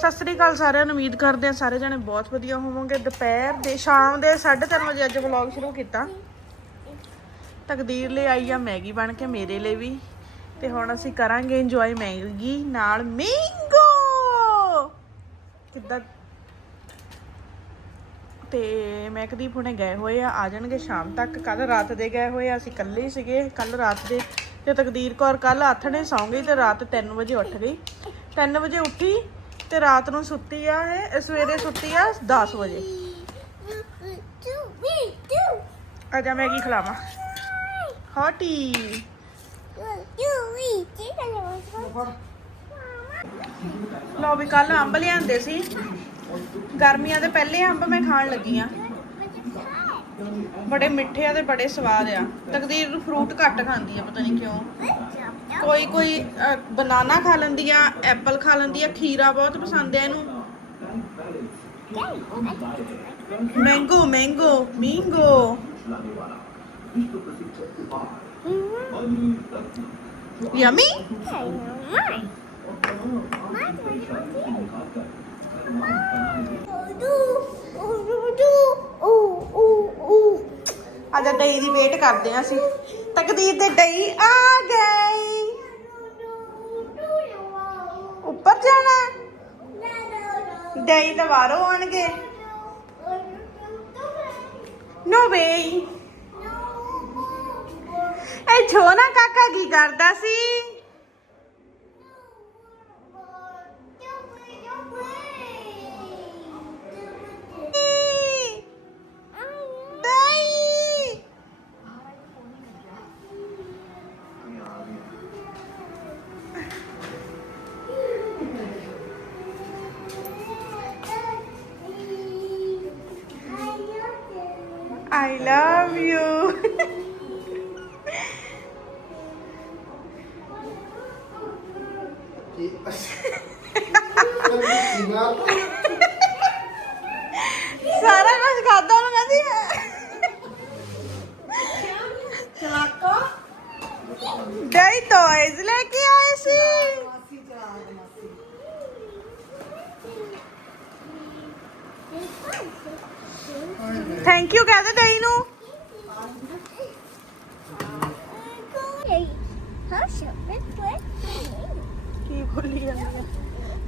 ਸਤਿ ਸ੍ਰੀ ਅਕਾਲ ਸਾਰਿਆਂ ਨੂੰ, ਉਮੀਦ ਕਰਦੇ ਹਾਂ ਸਾਰੇ ਜਣੇ ਬਹੁਤ ਵਧੀਆ ਹੋਵੋਗੇ। ਦੁਪਹਿਰ ਦੇ ਸ਼ਾਮ ਦੇ 3:30 ਵਜੇ ਅੱਜ ਵਲੌਗ ਸ਼ੁਰੂ ਕੀਤਾ। ਤਕਦੀਰ ਲਈ ਆਈ ਆ ਮੈਗੀ ਬਣ ਕੇ, ਮੇਰੇ ਲਈ ਵੀ। ਤੇ ਹੁਣ ਅਸੀਂ ਕਰਾਂਗੇ ਇੰਜੋਏ ਮੈਗੀ ਨਾਲ ਮੈਂਗੋ ਕਿੱਦਾਂ? ਤੇ ਮੈਂ ਮੈਕਦੀਪ ਹੁਣੇ ਗਏ ਹੋਏ ਆ ਆ ਜਾਣਗੇ ਸ਼ਾਮ ਤੱਕ। ਕੱਲ ਰਾਤ ਦੇ ਗਏ ਹੋਏ ਆ, ਅਸੀਂ ਇਕੱਲੇ ਹੀ ਸੀਗੇ। ਕੱਲ ਰਾਤ ਦੇ ਤੇ ਤਕਦੀਰ ਕੌਰ ਕੱਲ ਆਥਣੇ ਸੌਂ ਗਈ ਤੇ ਰਾਤ 3 ਵਜੇ ਉੱਠ ਗਈ। 3 ਵਜੇ ਉੱਠੀ ਤੇ ਰਾਤ ਨੂੰ ਸੁੱਤੀ ਆ ਇਹ ਸਵੇਰੇ ਸੁੱਤੀ ਆ 10 ਵਜੇ। ਆ ਜਾ ਮੈਗੀ ਖਿਲਾਵਾਂ? ਹੌਟੀ ਲਓ ਵੀ ਕੱਲ ਅੰਬ ਲਿਆਂਦੇ ਸੀ। ਗਰਮੀਆਂ ਦੇ ਪਹਿਲੇ ਅੰਬ ਮੈਂ ਖਾਣ ਲੱਗੀ ਆ। ਬੜੇ ਮਿੱਠੇ ਆ ਤੇ ਬੜੇ ਸਵਾਦ ਆ। ਤਕਦੀਰ ਨੂੰ ਫਰੂਟ ਘੱਟ ਖਾਂਦੀ ਆ, ਪਤਾ ਨਹੀਂ ਕਿਉਂ। ਕੋਈ ਕੋਈ ਬਨਾਨਾ ਖਾ ਲੈਂਦੀ ਆ, ਐਪਲ ਖਾ ਲੈਂਦੀ ਆ, ਖੀਰਾ ਬਹੁਤ ਪਸੰਦ ਆ ਇਹਨੂੰ। Mango mango mango. ਯਮੀ? ਅੱਜ ਡਈ ਦੀ ਵੇਟ ਕਰਦੇ ਆ ਅਸੀਂ। ਤਕਦੀਰ ਤੇ ਡਈ ਆ ਗਈ। ਉੱਪਰ ਜਾਣਾ? ਦਹੀਂ ਤਾਂ ਬਾਹਰੋਂ ਆਣਗੇ ਨੋ ਵੇ ਇਹ ਛੋਨਾ ਕਾਕਾ ਕੀ ਕਰਦਾ ਸੀ? ਸਾਰਾ ਕੁਝ ਖਾਦਾ ਉਹਨੂੰ ਕਹਿੰਦੀ ਚਲਾਕੋ ਡਾਈ ਟੌਇਜ਼ ਲੈ ਕੇ ਆਏ ਸੀ। ਥੈਂਕ ਯੂ ਕਹਦੇ ਡਾਈ ਨੂੰ। ਬੋਲੀ ਜਾਂਦੀ ਆ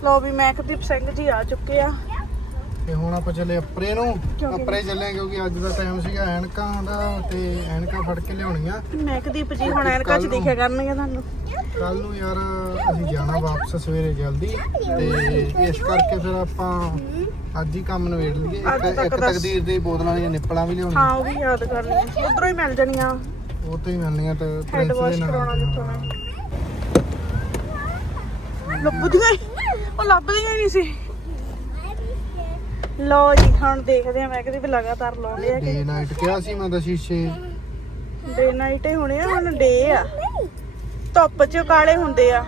ਲੋ ਵੀ ਮੈਕਦੀਪ ਸਿੰਘ ਜੀ ਆ ਚੁੱਕੇ ਆ। ਤੇ ਹੁਣ ਆਪਾਂ ਚੱਲੇ ਅਪਰੇ ਨੂੰ। ਕਿਉਂਕਿ- ਅਪਰੇ ਚੱਲੇ ਕਿਉਂਕਿ ਅੱਜ ਦਾ ਟਾਈਮ ਸੀਗਾ ਐਨਕਾਂ ਦਾ ਤੇ ਐਨਕਾਂ ਫੜ ਕੇ ਲਿਆਉਣੀਆਂ। ਮੈਕਦੀਪ ਜੀ ਹੁਣ ਐਨਕਾਂ ਚ ਦਿਖਿਆ ਕਰਨਗੇ ਤੁਹਾਨੂੰ। ਕੱਲ ਨੂੰ ਯਾਰ ਅਸੀਂ ਜਾਣਾ ਵਾਪਸ ਸਵੇਰੇ ਜਲਦੀ ਤੇ ਇਸ ਕਰਕੇ ਫਿਰ ਆਪਾਂ ਅੱਜ ਹੀ ਕੰਮ ਨਵੇੜ ਲਈਏ। ਅੱਜ ਇੱਕ ਤੱਕ ਇੱਕ ਬਸ- ਤਕਦੀਰ ਦੀ ਬੋਤਲਾਂ ਦੀਆਂ ਨਿੱਪਲਾਂ ਵੀ ਲਿਆਉਣੀਆਂ। ਹਾਂ ਉਹ ਵੀ ਯਾਦ ਕਰ ਲਈ ਉਧਰੋਂ ਹੀ ਮਿਲ ਜਾਣੀਆਂ। ਉਹ ਤੋਂ ਹੀ ਮਿਲਣੀਆਂ ਤੇ ਹੈਡ ਪ੍ਰਿੰਸ ਵਾਸ਼ ਕਰਾਉਣਾ ਜਿੱਥੋਂ ਮੈਂ ਲੱਭਦੀਆਂ ਹੀ ਉਹ ਲੱਭਦੀਆਂ ਹੀ ਨਹੀਂ ਸੀ। ਲੋ ਜੀ ਹੁਣ ਦੇਖਦੇ ਆ ਮੈਂ ਕਹਿੰਦੀ ਵੀ ਲਗਾਤਾਰ ਲਾਉਂਦੇ ਆ ਕਿ ਡੇ ਨਾਈਟ ਕਿਹਾ ਸੀ ਮੈਂ ਤਾਂ ਸ਼ੀਸ਼ੇ। ਡੇ ਨਾਈਟ ਹੀ ਹੋਣੇ ਆ ਹੁਣ ਡੇ ਆ। ਧੁੱਪ 'ਚ ਕਾਲੇ ਹੁੰਦੇ ਆ।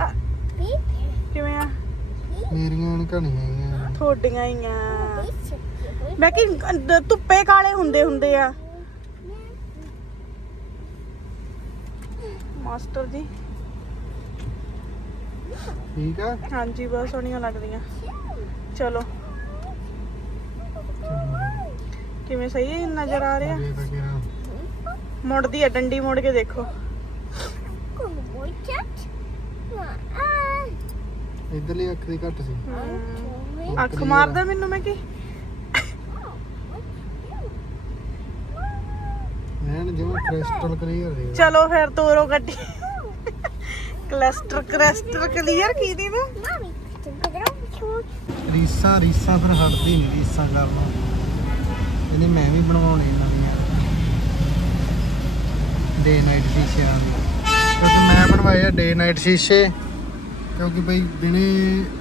ਆ, ਕਿਵੇਂ ਆ? ਮੇਰੀਆਂ ਐਨਕਾਂ ਨਹੀਂ ਹੈਗੀਆਂ। ਥੋਡੀਆਂ ਹੀ ਆ। ਮੈਂ ਕਿ ਦ- ਧੁੱਪੇ ਕਾਲੇ ਹੁੰਦੇ ਹੁੰਦੇ ਆ। ਮਾਸਟਰ ਜੀ। ਠੀਕ ਆ? ਹਾਂਜੀ ਬਹੁਤ ਸੋਹਣੀਆਂ ਲੱਗਦੀਆਂ। ਚਲੋ। ਕਿਵੇਂ ਸਹੀ ਨਜ਼ਰ ਆ ਰਿਹਾ? ਮੁੜਦੀ ਆ ਡੰਡੀ ਮੋੜ ਕੇ ਦੇਖੋ। ਇਧਰਲੀ ਅੱਖ ਦੀ ਘੱਟ ਸੀ। ਅੱਖ ਮਾਰਦਾ ਮੈਨੂੰ ਮੈਂ ਕੀ? ਐਨ ਜਿਵੇਂ ਕ੍ਰਿਸਟਲ ਕਲੀਅਰ ਦੇ ਚਲੋ ਫਿਰ ਤੋਰੋ ਗੱਡੀ। ਕਲਸਟਰ ਕ੍ਰੈਸਟਰ ਕਲੀਅਰ ਕੀ ਦੀ ਨਾ? ਰੀਸਾਂ ਰੀਸਾਂ ਫਿਰ ਹਟਦੀ ਨਹੀਂ ਰੀਸਾਂ ਕਰਨਾ। ਇਹਨੇ ਮੈਂ ਵੀ ਬਣਵਾਉਣੇ ਇਹਨਾਂ ਦੀਆਂ। ਡੇ ਨਾਈਟ ਸ਼ੀਸ਼ਿਆਂ ਦੀ ਕਿਉਂਕਿ ਮੈਂ ਬਣਵਾਏ ਆ ਡੇ ਨਾਈਟ ਸ਼ੀਸ਼ੇ। ਕਿਉਂਕਿ ਬਈ ਦਿਨੇ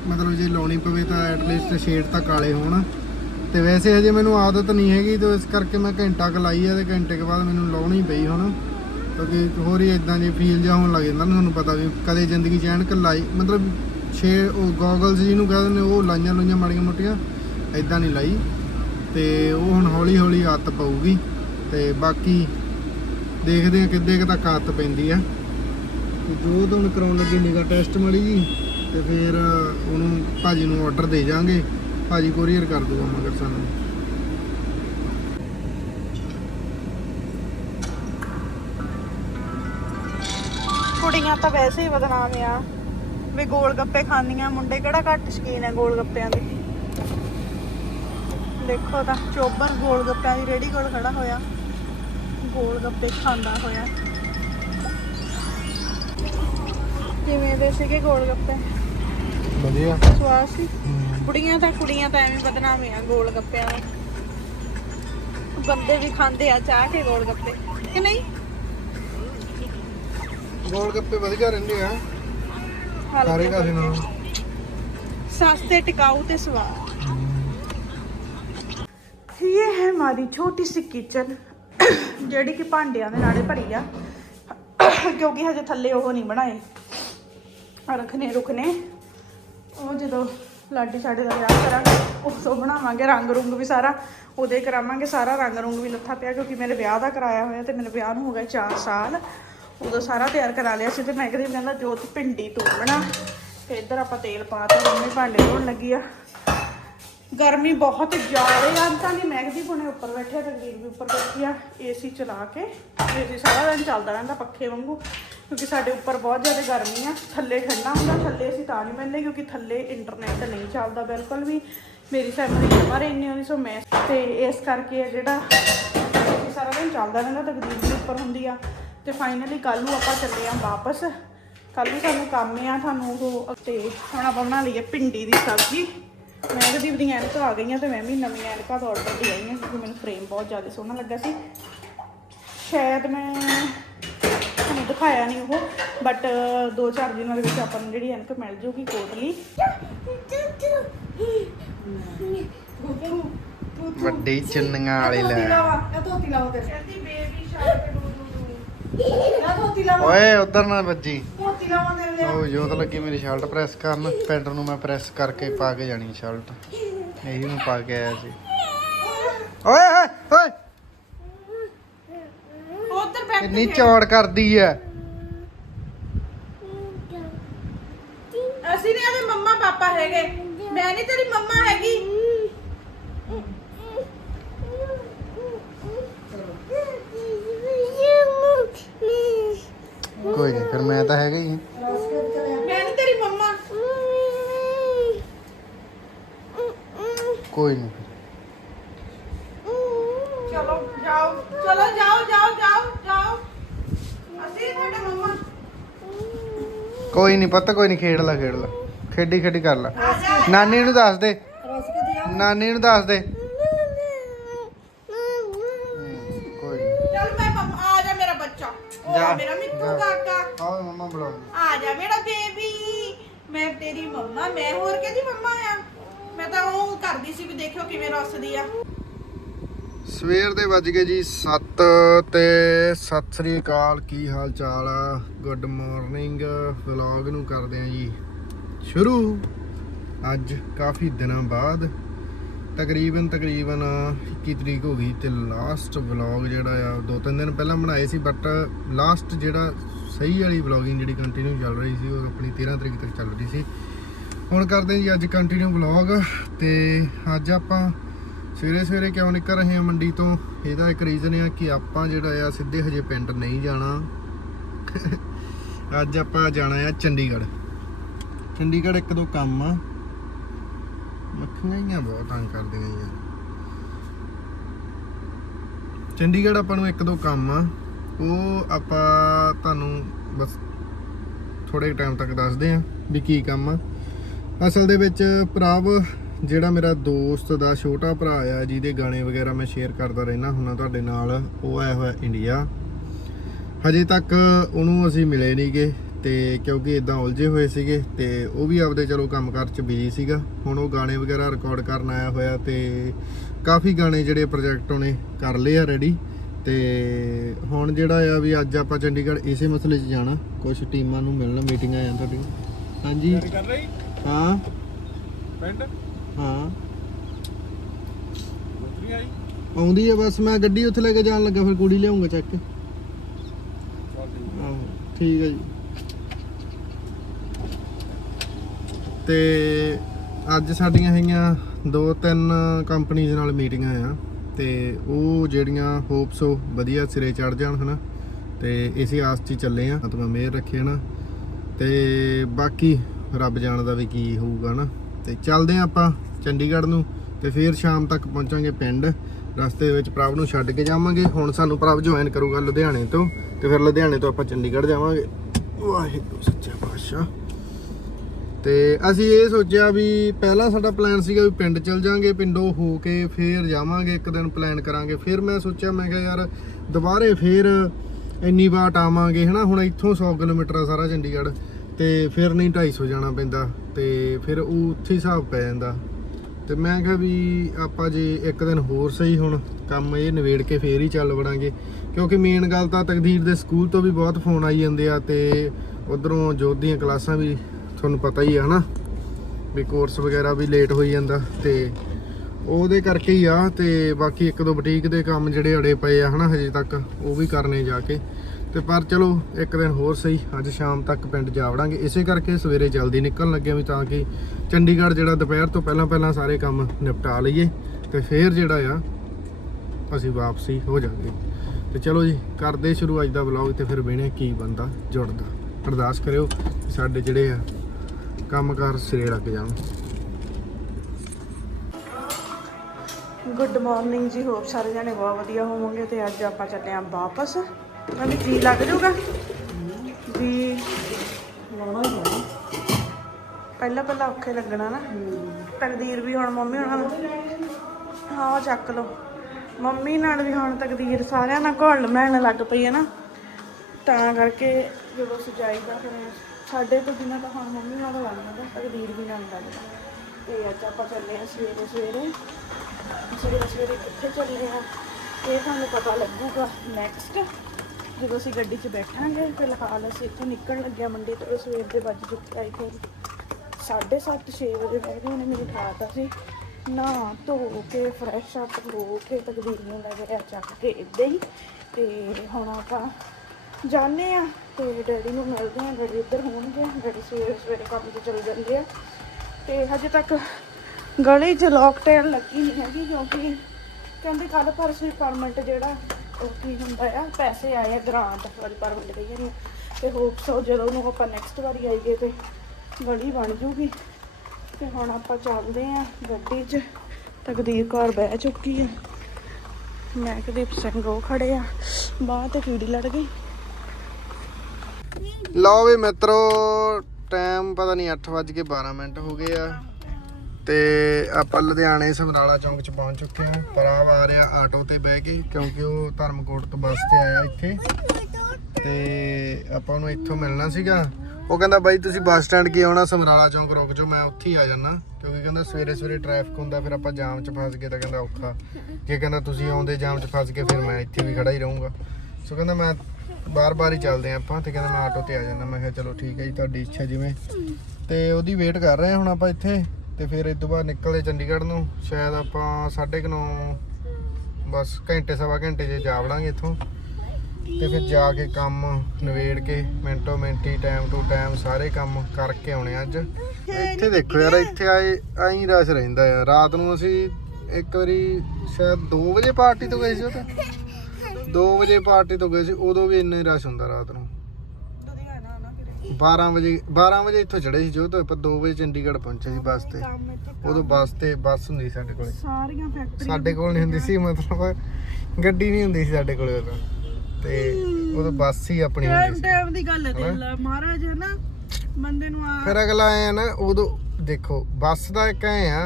ਮਤਲਬ ਜੇ ਲਾਉਣੀ ਪਵੇ ਤਾਂ ਐਟਲੀਸਟ ਸ਼ੇਡ ਤਾਂ ਕਾਲੇ ਹੋਣ। ਤੇ ਵੈਸੇ ਹਜੇ ਮੈਨੂੰ ਆਦਤ ਨਹੀਂ ਹੈਗੀ, ਤੇ ਇਸ ਕਰਕੇ ਮੈਂ ਘੰਟਾ ਕ ਲਾਈ ਆ ਤੇ ਘੰਟੇ ਕੇ ਬਾਅਦ ਮੈਨੂੰ ਲਾਉਣੀ ਪਈ ਹੁਣ। ਕਿਉਂਕਿ ਹੋਰ ਹੀ ਇਦਾਂ ਜੇ ਫੀਲ ਜਿਹਾ ਹੋਣ ਲੱਗ ਜਾਂਦਾ ਨਾ ਤੁਹਾਨੂੰ ਪਤਾ ਵੀ ਕਦੇ ਜ਼ਿੰਦਗੀ 'ਚ ਐਨਕ ਲਾਈ, ਮਤਲਬ ਛੇ ਉਹ ਗੋਗਲਸ ਜਿਹਨੂੰ ਕਹਿੰਦੇ ਨੇ ਉਹ ਲਾਈਆਂ ਲੁਈਆਂ ਮਾੜੀਆਂ ਮੋਟੀਆਂ ਇਦਾਂ ਨਹੀਂ ਲਾਈ। ਤੇ ਉਹ ਹੁਣ ਹੌਲੀ ਹੌਲੀ ਆਦਤ ਪਊਗੀ ਤੇ ਬਾਕੀ ਦੇਖਦੇ ਆ ਕਿੱਦੇ ਕੁ ਤੱਕ ਆਦਤ ਪੈਂਦੀ ਆ। ਤੇ ਜੋ ਤੁਹਾਨੂੰ ਕਰਾਉਣ ਲੱਗੇ ਨਿਗਾ ਟੈਸਟ ਮੜੀ ਜੀ, ਤੇ ਫਿਰ ਉਹਨੂੰ ਭਾਜੀ ਨੂੰ ਆਰਡਰ ਦੇ ਜਾਾਂਗੇ। ਭਾਜੀ ਕੋਰੀਅਰ ਕਰ ਦੂਗਾ ਮਗਰ ਸਾਨੂੰ। ਕੁੜੀਆਂ ਤਾਂ ਵੈਸੇ ਹੀ ਬਦਨਾਮ ਆ। ਵੀ ਗੋਲ ਗੱਪੇ ਖਾਂਦੀਆਂ ਮੁੰਡੇ ਕਿਹੜਾ ਘੱਟ ਸ਼ਕੀਨ ਹੈ ਗੋਲ ਗੱਪਿਆਂ ਦੇ। ਦੇਖੋ ਤਾਂ ਚੋਬਰ ਗੋਲ ਗੱਪਿਆਂ ਦੀ ਰੇੜੀ ਕੋਲ ਖੜਾ ਹੋਇਆ। ਗੋਲ ਗੱਪੇ ਖਾਂਦਾ ਹੋਇਆ। ਕਿਵੇਂ ਦੇ ਸੀਗੇ ਗੋਲ ਗੱਪੇ ਵਧੀਆ। ਸਵਾਦ ਸੀ? ਕੁੜੀਆਂ ਤਾਂ ਕੁੜੀਆਂ ਤਾਂ ਐਵੇਂ ਬਦਨਾਮ ਆ ਗੋਲ ਗੱਪਿਆਂ ਦੇ ਬੰਦੇ ਵੀ ਖਾਂਦੇ ਆ ਚਾਹ ਕੇ ਗੋਲ ਗੱਪੇ ਕਿ ਨਹੀਂ? ਗੋਲ ਗੱਪੇ ਵਧੀਆ ਰਹਿੰਦੇ ਆ ਸਾਰੇ ਹਲਕੇ ਕਾਸੇ ਨਾਲ सस्ते टिकाऊ ते स्वाद ਇਹ ਹੈ ਹਮਾਰੀ ਛੋਟੀ ਸੀ ਕਿਚਨ ਜਿਹੜੀ ਕਿ ਭਾਂਡਿਆਂ ਦੇ ਨਾਲੇ ਭਰੀ ਆ ਕਿਉਂਕਿ ਹਜੇ ਥੱਲੇ ਉਹ ਨਹੀਂ ਬਣਾਏ ਰੱਖਨੇ ਰੁਕਨੇ ਉਹ ਜਦੋਂ ਲਾਡੀ ਸਾਡੇ ਦਾ ਵਿਆਹ ਕਰਾਂਗੇ ਉਦੋਂ ਬਣਾਵਾਂਗੇ ਰੰਗ ਰੁੰਗ ਵੀ ਸਾਰਾ ਉਹਦੇ ਕਰਾਵਾਂਗੇ ਸਾਰਾ ਰੰਗ ਰੁੰਗ ਵੀ ਲੱਥਾ ਪਿਆ ਕਿਉਂਕਿ ਮੇਰੇ ਵਿਆਹ ਦਾ ਕਰਾਇਆ ਹੋਇਆ ਤੇ ਮੇਰੇ ਵਿਆਹ ਨੂੰ ਹੋ ਗਏ 4 ਸਾਲ ਉਦੋਂ ਸਾਰਾ ਤਿਆਰ ਕਰਾ ਲਿਆ ਸੀ ਤੇ ਮੈਂ ਕਹਿੰਦੀ ਕਹਿੰਦਾ ਜੋਤ ਭਿੰਡੀ ਤੂੰ ਬਣਾ। ਤੇ ਇੱਧਰ ਆਪਾਂ ਤੇਲ ਪਾਤਾ ਮੰਮੀ ਭਾਂਡੇ ਧੋਣ ਲੱਗੀ ਆ। ਗਰਮੀ ਬਹੁਤ ਜ਼ਿਆਦਾ ਆ, ਤਾਂ ਨਹੀਂ ਮੈਂ ਕਦੀ ਪੁਣੇ ਉੱਪਰ ਬੈਠਿਆ ਤਕਦੀਰ ਵੀ ਉੱਪਰ ਬੈਠੀ ਆ ਏਸੀ ਚਲਾ ਕੇ। ਏਸੀ ਸਾਰਾ ਦਿਨ ਚੱਲਦਾ ਰਹਿੰਦਾ ਪੱਖੇ ਵਾਂਗੂ, ਕਿਉਂਕਿ ਸਾਡੇ ਉੱਪਰ ਬਹੁਤ ਜ਼ਿਆਦਾ ਗਰਮੀ ਆ। ਥੱਲੇ ਠੰਡਾ ਹੁੰਦਾ, ਥੱਲੇ ਅਸੀਂ ਤਾਂ ਨਹੀਂ ਬੈਠਦੇ ਕਿਉਂਕਿ ਥੱਲੇ ਇੰਟਰਨੈਟ ਨਹੀਂ ਚੱਲਦਾ ਬਿਲਕੁਲ ਵੀ। ਮੇਰੀ ਫੈਮਿਲੀ ਜਮਾ ਰਹਿੰਦੀ ਹੁੰਦੀ, ਸੋ ਮੈਂ ਤੇ ਇਸ ਕਰਕੇ ਇਹ ਜਿਹੜਾ ਏਸੀ ਸਾਰਾ ਦਿਨ ਚੱਲਦਾ ਰਹਿੰਦਾ, ਤਕਦੀਰ ਵੀ ਉੱਪਰ ਹੁੰਦੀ ਆ। ਤੇ ਫਾਈਨਲੀ ਕੱਲ ਨੂੰ ਆਪਾਂ ਚੱਲੇ ਆ ਵਾਪਸ। ਕੱਲ ਨੂੰ ਸਾਨੂੰ ਕੰਮ ਆ ਤੁਹਾਨੂੰ ਉਹ ਤੇ ਹੁਣ ਆਪਾਂ ਬਣਾ ਲਈਏ ਭਿੰਡੀ ਦੀ ਸਬਜ਼ੀ। ਮੈਂ ਕਦੀ ਦੀਆਂ ਐਨਕਾਂ ਆ ਗਈਆਂ ਤੇ ਮੈਂ ਵੀ ਨਵੀਆਂ ਐਨਕਾਂ ਤੋਂ ਆਰਡਰ ਦੀ ਆਈਆਂ ਕਿਉਂਕਿ ਮੈਨੂੰ ਫਰੇਮ ਬਹੁਤ ਜ਼ਿਆਦਾ ਸੋਹਣਾ ਲੱਗਾ ਸੀ। ਸ਼ਾਇਦ ਮੈਂ ਤੁਹਾਨੂੰ ਦਿਖਾਇਆ ਨਹੀਂ ਉਹ ਬਟ 2-4 ਦਿਨਾਂ ਦੇ ਵਿੱਚ ਆਪਾਂ ਨੂੰ ਜਿਹੜੀ ਐਨਕ ਮਿਲ ਜੂਗੀ ਕੋਟਲੀ। ਵੱਡੀ ਚੁੰਨੀਆਂ ਵਾਲੀ ਲੈ। ਧੋਤੀ ਲਾਓ ਤੇ। ਬੇਬੀ ਸ਼ਾਰਕ ਨਾ ਧੋਤੀ ਲਾਓ ਓਏ ਉਧਰ ਨਾ ਵੱਜੀ। ਧੋਤੀ ਲਾਵਾਂ ਤੇਰੇ ਲਈ। ਉਹ ਜੋਤ ਲੱਗੀ ਮੇਰੀ ਸ਼ਰਟ ਪ੍ਰੈਸ ਕਰਨ। ਪੈਂਟ ਨੂੰ ਮੈਂ ਪ੍ਰੈਸ ਕਰਕੇ ਪਾ ਕੇ ਜਾਣੀ ਸ਼ਰਟ। ਇਹੀ ਨੂੰ ਪਾ ਕੇ ਆਇਆ ਸੀ। ਓਏ ਓਏ ਓਏ! ਉਧਰ ਬੈਠ ਇੰਨੀ ਚੌੜ ਕਰਦੀ ਐ। ਅਸੀਂ ਨਹੀਂ ਇਹਦੇ ਮੰਮਾ ਪਾਪਾ ਹੈਗੇ। ਮੈਂ ਨਹੀਂ ਤੇਰੀ ਮੰਮਾ ਹੈਗੀ। ਕੋਈ ਨਹੀਂ ਫਿਰ ਮੈਂ ਤਾਂ ਹੈਗਾ ਹੀ ਹਾਂ। ਮੈਂ ਨਹੀਂ ਤੇਰੀ ਮੰਮਾ। ਕੋਈ ਨਹੀਂ ਚਲੋ ਜਾਓ। ਚਲੋ ਜਾਓ ਜਾਓ ਜਾਓ ਜਾਓ। ਅਸੀਂ ਨੀ ਤੁਹਾਡੇ ਮੰਮਾ। ਕੋਈ ਨਹੀਂ ਪਤਾ ਕੋਈ ਨਹੀਂ ਖੇਡ ਲੈ ਖੇਡ ਲੈ। ਖੇਡੀ ਖੇਡੀ ਕਰ ਲੈ। ਨਾਨੀ ਨੂੰ ਦੱਸ ਦੇ। ਨਾਨੀ ਨੂੰ ਦੱਸ ਦੇ। ਕੋਈ ਨੀ। ਚਲ ਮੈਂ ਮੰਮਾ ਆ ਜਾ ਮੇਰਾ ਬੱਚਾ। ਉਹ ਜਾ, ਮੇਰਾ ਕਾਕਾ। ਆਓ ਮੰਮਾ ਬੁਲਾਉਂਦੀ ਆ ਜਾ ਮੇਰਾ ਬੇਬੀ। ਮੈਂ ਤੇਰੀ ਮੰਮਾ ਮੈਂ ਹੋਰ ਕਿਹਦੀ ਮੰਮਾ ਆ? ਮੈਂ ਤਾਂ ਉਹ ਕਰਦੀ ਸੀ ਵੀ ਦੇਖਿਓ ਕਿਵੇਂ ਰੁੱਸਦੀ ਆ। ਸਵੇਰ ਦੇ ਵੱਜ ਗਏ ਜੀ 7 ਤੇ ਸਤਿ ਸ੍ਰੀ ਅਕਾਲ ਕੀ ਹਾਲ ਚਾਲ ਆ? ਗੁੱਡ ਮਾਰਨਿੰਗ ਵਲੌਗ ਨੂੰ ਕਰਦੇ ਆ ਜੀ। ਸ਼ੁਰੂ। ਅੱਜ ਕਾਫੀ ਦਿਨਾਂ ਬਾਅਦ ਤਕਰੀਬਨ ਤਕਰੀਬਨ 21 ਤਰੀਕ ਹੋ ਗਈ ਤੇ ਲਾਸਟ ਵਲੌਗ ਜਿਹੜਾ ਆ, ਦੋ ਤਿੰਨ ਦਿਨ ਪਹਿਲਾਂ ਬਣਾਏ ਸੀ ਬਟ ਲਾਸਟ ਜਿਹੜਾ ਸਹੀ ਵਾਲੀ ਵਲੌਗਿੰਗ ਜਿਹੜੀ ਕੰਟੀਨਿਊ ਚੱਲ ਰਹੀ ਸੀ, ਉਹ ਆਪਣੀ 13 ਤਰੀਕ ਤੱਕ ਚੱਲ ਰਹੀ ਸੀ। ਹੁਣ ਕਰਦੇ ਜੀ ਅੱਜ ਕੰਟੀਨਿਊ ਵਲੌਗ ਤੇ ਅੱਜ ਆਪਾਂ ਸਵੇਰੇ ਸਵੇਰੇ ਕਿਉਂ ਨਿਕਲ ਰਹੇ ਹਾਂ ਮੰਡੀ ਤੋਂ? ਇਹਦਾ ਇੱਕ ਰੀਜ਼ਨ ਆ ਕਿ ਆਪਾਂ ਜਿਹੜਾ ਆ, ਸਿੱਧੇ ਹਜੇ ਪਿੰਡ ਨਹੀਂ ਜਾਣਾ। ਅੱਜ ਆਪਾਂ ਜਾਣਾ ਆ ਚੰਡੀਗੜ੍ਹ। ਚੰਡੀਗੜ੍ਹ ਇੱਕ ਦੋ ਕੰਮ ਆ। ਮੱਖੀਆਂ ਹੀ ਬਹੁਤ ਤੰਗ ਕਰਦੀਆਂ ਯਾਰ ਚੰਡੀਗੜ੍ਹ ਆਪਾਂ ਨੂੰ ਇੱਕ ਦੋ ਕੰਮ ਆ, ਉਹ ਆਪਾਂ ਤੁਹਾਨੂੰ ਬਸ ਥੋੜੇ ਟਾਈਮ ਤੱਕ ਦੱਸਦੇ ਆ ਵੀ ਕੀ ਕੰਮ ਆ। ਅਸਲ ਦੇ ਵਿੱਚ ਪ੍ਰਭ ਜਿਹੜਾ ਮੇਰਾ ਦੋਸਤ ਦਾ ਛੋਟਾ ਭਰਾ ਆ, ਜਿਹਦੇ ਗਾਣੇ ਵਗੈਰਾ ਮੈਂ ਸ਼ੇਅਰ ਕਰਦਾ ਰਹਿਣਾ ਹੁੰਨਾ ਤੁਹਾਡੇ ਨਾਲ, ਉਹ ਆਇਆ ਹੋਇਆ ਇੰਡੀਆ ਹਜੇ ਤੱਕ ਉਹਨੂੰ ਅਸੀਂ ਮਿਲੇ ਨਹੀਂਗੇ ਤੇ ਕਿਉਂਕਿ ਇਦਾਂ ਉਲਝੇ ਹੋਏ ਸੀਗੇ ਤੇ ਉਹ ਵੀ ਆਪਦੇ ਚਲੋ ਕੰਮਕਾਰ 'ਚ ਬਿਜ਼ੀ ਸੀਗਾ। ਹੁਣ ਉਹ ਗਾਣੇ ਵਗੈਰਾ ਰਿਕਾਰਡ ਕਰਨ ਆਇਆ ਹੋਇਆ ਤੇ ਕਾਫੀ ਗਾਣੇ ਜਿਹੜੇ ਪ੍ਰੋਜੈਕਟ ਉਹਨੇ ਕਰ ਲਏ ਆ ਰੈਡੀ ਤੇ ਹੁਣ ਜਿਹੜਾ ਆ ਵੀ ਅੱਜ ਆਪਾਂ ਚੰਡੀਗੜ੍ਹ ਇਸੇ ਮਸਲੇ 'ਚ ਜਾਣਾ ਕੁਝ ਟੀਮਾਂ ਨੂੰ ਮਿਲਣਾ ਮੀਟਿੰਗ ਆ ਜਾਂ ਤੁਹਾਡੀ ਹਾਂਜੀ ਕਰ ਰਹੀ ਹਾਂ। ਪਿੰਡ? ਹਾਂ। ਉਤਰੀ ਆਈ? ਆਉਂਦੀ ਆ ਬਸ ਮੈਂ ਗੱਡੀ ਉੱਥੇ ਲੈ ਕੇ ਜਾਣ ਲੱਗਾ ਫਿਰ ਕੁੜੀ ਲਿਆਉਂਗਾ ਚੱਕ ਕੇ ਆਹੋ ਠੀਕ ਹੈ ਜੀ। ਤੇ ਅੱਜ ਸਾਡੀਆਂ ਹੈਗੀਆਂ ਦੋ ਤਿੰਨ ਕੰਪਨੀਆਂ ਨਾਲ ਮੀਟਿੰਗਾਂ ਆ ਤੇ ਉਹ ਜਿਹੜੀਆਂ ਹੋਪਸ ਉਹ ਵਧੀਆ ਸਿਰੇ ਚੜ ਜਾਣ ਹਨਾ, ਤੇ ਇਸੇ ਆਸ 'ਚ ਚੱਲੇ ਆ ਤੁਹਾਨੂੰ ਮਿਹਰ ਰੱਖੇ ਹਨਾ। ਤੇ ਬਾਕੀ ਰੱਬ ਜਾਣਦਾ ਵੀ ਕੀ ਹੋਊਗਾ ਨਾ ਤੇ ਚੱਲਦੇ ਆ ਆਪਾਂ ਚੰਡੀਗੜ੍ਹ ਨੂੰ, ਤੇ ਫਿਰ ਸ਼ਾਮ ਤੱਕ ਪਹੁੰਚਾਂਗੇ ਪਿੰਡ। ਰਸਤੇ ਵਿੱਚ ਪ੍ਰਭ ਨੂੰ ਛੱਡ ਕੇ ਜਾਵਾਂਗੇ। ਹੁਣ ਸਾਨੂੰ ਪ੍ਰਭ ਜੁਆਇਨ ਕਰੂਗਾ ਲੁਧਿਆਣੇ ਤੋਂ, ਤੇ ਫਿਰ ਲੁਧਿਆਣੇ ਤੋਂ ਆਪਾਂ ਚੰਡੀਗੜ੍ਹ ਜਾਵਾਂਗੇ। ਵਾਹਿਗੁਰੂ, ਸੱਚਾ ਪਾਤਸ਼ਾਹ। ਤੇ ਅਸੀਂ ਇਹ ਸੋਚਿਆ ਵੀ ਪਹਿਲਾਂ ਸਾਡਾ ਪਲਾਨ ਸੀਗਾ ਵੀ ਪਿੰਡ ਚਲ ਜਾਾਂਗੇ, ਪਿੰਡੋਂ ਹੋ ਕੇ ਫੇਰ ਜਾਵਾਂਗੇ, ਇੱਕ ਦਿਨ ਪਲਾਨ ਕਰਾਂਗੇ। ਫਿਰ ਮੈਂ ਸੋਚਿਆ, ਮੈਂ ਕਿਹਾ ਯਾਰ ਦੁਬਾਰੇ ਫੇਰ ਇੰਨੀ ਵਾਟ ਆਵਾਂਗੇ, ਹਨਾ? ਹੁਣ ਇੱਥੋਂ 100 ਕਿਲੋਮੀਟਰ ਆ ਸਾਰਾ ਚੰਡੀਗੜ੍ਹ, ਤੇ ਫਿਰ ਨਹੀਂ 250 ਜਾਣਾ ਪੈਂਦਾ, ਤੇ ਫਿਰ ਉਹ ਉੱਥੇ ਹੀ ਹਿਸਾਬ ਪੈ ਜਾਂਦਾ। ਤੇ ਮੈਂ ਕਿਹਾ ਵੀ ਆਪਾਂ ਜੇ ਇੱਕ ਦਿਨ ਹੋਰ ਸਹੀ ਹੁਣ ਕੰਮ ਇਹ ਨਿਬੇੜ ਕੇ ਫੇਰ ਹੀ ਚੱਲ ਵੜਾਂਗੇ। ਕਿਉਂਕਿ ਮੇਨ ਗੱਲ ਤਾਂ ਤਕਦੀਰ ਦੇ ਸਕੂਲ ਤੋਂ ਵੀ ਬਹੁਤ ਫੋਨ ਆਈ ਜਾਂਦੇ ਆ, ਤੇ ਉਧਰੋਂ ਜੋਤ ਦੀਆਂ ਕਲਾਸਾਂ ਵੀ ਤੁਹਾਨੂੰ ਪਤਾ ਹੀ ਆ, ਹਨਾ? ਵੀ ਕੋਰਸ ਵਗੈਰਾ ਵੀ ਲੇਟ ਹੋਈ ਜਾਂਦਾ ਤੇ ਉਹਦੇ ਕਰਕੇ ਹੀ ਆ ਤੇ ਬਾਕੀ ਇੱਕ ਦੋ ਬੁਟੀਕ ਦੇ ਕੰਮ ਜਿਹੜੇ ਅੜੇ ਪਏ ਆ, ਹਨਾ, ਹਜੇ ਤੱਕ, ਉਹ ਵੀ ਕਰਨੇ ਜਾ ਕੇ। ਤੇ ਪਰ ਚਲੋ, ਇੱਕ ਦਿਨ ਹੋਰ ਸਹੀ, ਅੱਜ ਸ਼ਾਮ ਤੱਕ ਪਿੰਡ ਜਾ ਵੜਾਂਗੇ। ਇਸੇ ਕਰਕੇ ਸਵੇਰੇ ਜਲਦੀ ਨਿਕਲਣ ਲੱਗੇ ਵੀ ਤਾਂ ਕਿ ਚੰਡੀਗੜ੍ਹ ਜਿਹੜਾ ਦੁਪਹਿਰ ਤੋਂ ਪਹਿਲਾਂ ਪਹਿਲਾਂ ਸਾਰੇ ਕੰਮ ਨਿਪਟਾ ਲਈਏ ਤੇ ਫੇਰ ਜਿਹੜਾ ਆ, ਅਸੀਂ ਵਾਪਸੀ ਹੋ ਜਾਵਾਂਗੇ ਤੇ ਚਲੋ ਜੀ, ਕਰਦੇ ਸ਼ੁਰੂ ਅੱਜ ਦਾ ਵਲੌਗ ਤੇ ਫਿਰ ਵੇਣੇ ਕੀ ਬੰਦਾ ਜੁੜਦਾ। ਅਰਦਾਸ ਕਰਿਓ ਸਾਡੇ ਜਿਹੜੇ ਆ ਕੰਮਕਾਰ ਸਿਰੇ ਲੱਗ ਜਾਣ। ਗੁੱਡ ਮਾਰਨਿੰਗ ਜੀ ਹੋਪ ਸਾਰੇ ਜਣੇ ਬਹੁਤ ਵਧੀਆ ਹੋਵੋਗੇ ਤੇ ਅੱਜ ਆਪਾਂ ਚੱਲੇ ਆਂ ਵਾਪਸ। ਮੈਂ ਵੀ ਜੀ ਲੱਗ ਜਾਊਗਾ। ਜੀ ਲਾਉਣਾ ਹੀ ਹੈ ਪਹਿਲਾਂ ਪਹਿਲਾਂ ਔਖੇ ਲੱਗਣਾ ਨਾ। ਤਕਦੀਰ ਵੀ ਹੁਣ ਮੰਮੀ ਹੁਣਾਂ ਨੂੰ ਹਾਂ ਚੱਕ ਲਓ। ਮੰਮੀ ਨਾਲ ਵੀ ਹੁਣ ਤਕਦੀਰ ਸਾਰਿਆਂ ਨਾਲ ਘੁਲ ਮੈਣ ਲੱਗ ਪਈ ਹੈ ਨਾ। ਤਾਂ ਕਰਕੇ ਜਦੋਂ ਅਸੀਂ ਜਾਈਦਾ ਫਿਰ ਸਾਡੇ ਤੋਂ ਬਿਨਾਂ ਤਾਂ ਹੁਣ ਮੰਮੀ ਨਾਲ ਲੱਗ ਜਾਂਦਾ ਤਕਦੀਰ ਵੀ ਨਾਲ ਲੱਗਦਾ ਤੇ ਅੱਜ ਆਪਾਂ ਚੱਲੇ ਆ ਸਵੇਰੇ ਸਵੇਰੇ। ਸਵੇਰੇ ਸਵੇਰੇ ਕਿੱਥੇ ਚੱਲੇ ਆ ਇਹ ਤੁਹਾਨੂੰ ਪਤਾ ਲੱਗੂਗਾ ਨੈਕਸਟ ਜਦੋਂ ਅਸੀਂ ਗੱਡੀ 'ਚ ਬੈਠਾਂਗੇ, ਫਿਲਹਾਲ ਅਸੀਂ ਇੱਥੋਂ ਨਿਕਲਣ ਲੱਗਿਆ ਮੰਡੀ ਤੋਂ ਸਵੇਰ ਦੇ ਵੱਜ ਚੁੱਕੇ ਆਈ ਕੋਲ 7:30 6 ਵਜੇ ਬਹਿ ਉਹਨੇ ਮੈਨੂੰ ਉਠਾਤਾ ਸੀ ਨਾ ਧੋ ਕੇ ਫਰੈਸ਼ ਅਪ ਹੋ ਕੇ ਤਕਦੀਰ ਨੂੰ ਲੈ ਗਿਆ ਚੱਕ ਕੇ ਇੱਦਾਂ ਹੀ। ਤੇ ਹੁਣ ਆਪਾਂ ਜਾਣੇ ਆ ਤੇ ਡੈਡੀ ਨੂੰ ਮਿਲਦੇ ਆ, ਡੈਡੀ ਇੱਧਰ ਹੋਣਗੇ, ਡੈਡੀ ਸਵੇਰੇ ਸਵੇਰੇ ਕੰਮ ਤੇ ਚਲੇ ਜਾਂਦੇ ਆ। ਤੇ ਹਜੇ ਤੱਕ ਗਲੀ 'ਚ ਲੋਕਟੇਲ ਲੱਗੀ ਨਹੀਂ ਹੈਗੀ ਕਿਉਂਕਿ ਕਹਿੰਦੇ ਕੱਲ ਪਰਸੋਂ ਪਰਮਿਟ ਜਿਹੜਾ ਉਹ ਕੀ ਹੁੰਦਾ ਆ, ਪੈਸੇ ਆਏ ਆ ਗ੍ਰਾਂਟ ਵਾਲੀ ਪਰਮਿਟ ਕਹੀ ਜਾਂਦੀ ਆ। ਤੇ ਹੋਪ ਸੋ ਜਦੋਂ ਨੂੰ ਆਪਾਂ ਨੈਕਸਟ ਵਾਰੀ ਆਈਏ ਤੇ ਗਲੀ ਬਣ ਜੂਗੀ। ਤੇ ਹੁਣ ਆਪਾਂ ਚੱਲਦੇ ਆ ਗੱਡੀ 'ਚ, ਤਕਦੀਰ ਕੌਰ ਬਹਿ ਚੁੱਕੀ ਆ। ਮੈਕਦੀਪ ਸਿੰਘ ਉਹ ਖੜੇ ਆ, ਬਾਹ ਤੇ ਕੀੜੀ ਲੜ ਗਈ। ਲਓ ਵੀ ਮਿੱਤਰੋ ਟਾਈਮ ਪਤਾ ਨਹੀਂ 8:12 ਮਿੰਟ ਹੋ ਗਏ ਆ। ਤੇ ਆਪਾਂ ਲੁਧਿਆਣੇ ਸਮਰਾਲਾ ਚੌਂਕ 'ਚ ਪਹੁੰਚ ਚੁੱਕੇ ਹਾਂ। ਪਰਾਵ ਆ ਰਿਹਾ ਆਟੋ ਤੇ ਬਹਿ ਕੇ, ਕਿਉਂਕਿ ਉਹ ਧਰਮਕੋਟ ਤੋਂ ਬੱਸ ਤੇ ਆਇਆ ਇੱਥੇ। ਤੇ ਆਪਾਂ ਉਹਨੂੰ ਇੱਥੋਂ ਮਿਲਣਾ ਸੀਗਾ। ਉਹ ਕਹਿੰਦਾ, ਬਾਈ, ਤੁਸੀਂ ਬੱਸ ਸਟੈਂਡ ਕੀ ਆਉਣਾ ਸਮਰਾਲਾ ਚੌਂਕ ਰੁਕ ਜਾਓ, ਮੈਂ ਉੱਥੇ ਹੀ ਆ ਜਾਣਾ ਕਿਉਂਕਿ ਕਹਿੰਦਾ, ਸਵੇਰੇ ਸਵੇਰੇ ਟ੍ਰੈਫਿਕ ਹੁੰਦਾ, ਫਿਰ ਆਪਾਂ ਜਾਮ 'ਚ ਫਸ ਗਏ ਤਾਂ ਕਹਿੰਦਾ ਔਖਾ। ਜੇ ਕਹਿੰਦਾ, ਤੁਸੀਂ ਆਉਂਦੇ ਜਾਮ 'ਚ ਫਸ ਗਏ, ਫਿਰ ਮੈਂ ਇੱਥੇ ਵੀ ਖੜਾ ਹੀ ਰਹੂੰਗਾ। ਸੋ ਕਹਿੰਦਾ, ਮੈਂ ਬਾਰ-ਬਾਰ ਹੀ ਚੱਲਦੇ ਹਾਂ ਆਪਾਂ ਤੇ ਕਹਿੰਦਾ ਮੈਂ ਆਟੋ ਤੇ ਆ ਜਾਣਾ ਮੈਂ ਕਿਹਾ ਚਲੋ ਠੀਕ ਹੈ ਜੀ, ਤੁਹਾਡੀ ਇੱਛਾ ਜਿਵੇਂ। ਤੇ ਉਹਦੀ ਵੇਟ ਕਰ ਰਹੇ ਹਾਂ ਹੁਣ ਆਪਾਂ ਇੱਥੇ। ਤੇ ਫਿਰ ਇਸ ਤੋਂ ਬਾਅਦ ਨਿਕਲਦੇ ਚੰਡੀਗੜ੍ਹ ਨੂੰ। ਸ਼ਾਇਦ ਆਪਾਂ 9:30 ਬਸ ਘੰਟੇ, ਸਵਾ ਘੰਟੇ 'ਚ ਜਾ ਵੜਾਂਗੇ ਇੱਥੋਂ। ਤੇ ਫਿਰ ਜਾ ਕੇ ਕੰਮ ਨਵੇੜ ਕੇ, ਮਿੰਟੋ ਮਿੰਟੀ ਟਾਈਮ ਟੂ ਟਾਈਮ ਸਾਰੇ ਕੰਮ ਕਰਕੇ ਆਉਣੇ ਅੱਜ। ਇੱਥੇ ਦੇਖੋ ਯਾਰ, ਇੱਥੇ ਆਏ ਆਈ ਰਸ਼ ਰਹਿੰਦਾ ਆ ਰਾਤ ਨੂੰ ਅਸੀਂ ਇੱਕ ਵਾਰੀ ਸ਼ਾਇਦ 2 ਵਜੇ ਪਾਰਟੀ ਤੋਂ ਗਏ ਸੀ ਉਹ ਤਾਂ 2 ਵਜੇ ਪਾਰਟੀ ਤੋਂ ਗਏ ਸੀ ਉਦੋਂ ਵੀ ਇੰਨਾ ਹੀ ਰਸ਼ ਹੁੰਦਾ ਰਾਤ ਨੂੰ। ਲੁਧਿਆਣਾ ਨਾ ਕਿਰੇ 12 ਵਜੇ 12 ਵਜੇ ਇੱਥੋਂ ਚੜੇ ਸੀ ਜੋ ਤੋਂ ਆਪਾਂ 2 ਵਜੇ ਚੰਡੀਗੜ੍ਹ ਪਹੁੰਚੇ ਸੀ ਬੱਸ ਤੇ। ਕੰਮ ਇੱਥੇ ਉਦੋਂ ਬੱਸ ਤੇ ਬੱਸ ਹੁੰਦੀ ਸੀ ਸਾਡੇ ਕੋਲੇ। ਸਾਰੀਆਂ ਫੈਕਟਰੀਆਂ ਸਾਡੇ ਕੋਲ ਨਹੀਂ ਹੁੰਦੀ ਸੀ ਮਤਲਬ ਗੱਡੀ ਨਹੀਂ ਹੁੰਦੀ ਸੀ ਸਾਡੇ ਕੋਲੇ ਉਦੋਂ। ਤੇ ਉਦੋਂ ਬੱਸ ਹੀ ਆਪਣੀ ਹੁੰਦੀ ਸੀ। ਟਾਈਮ ਦੀ ਗੱਲ ਹੈ ਮਹਾਰਾਜ ਹੈ ਨਾ ਬੰਦੇ ਨੂੰ ਆ ਫਿਰ ਅਗਲਾ ਆਇਆ ਨਾ ਉਦੋਂ ਦੇਖੋ ਬੱਸ ਦਾ ਇੱਕ ਐ ਆ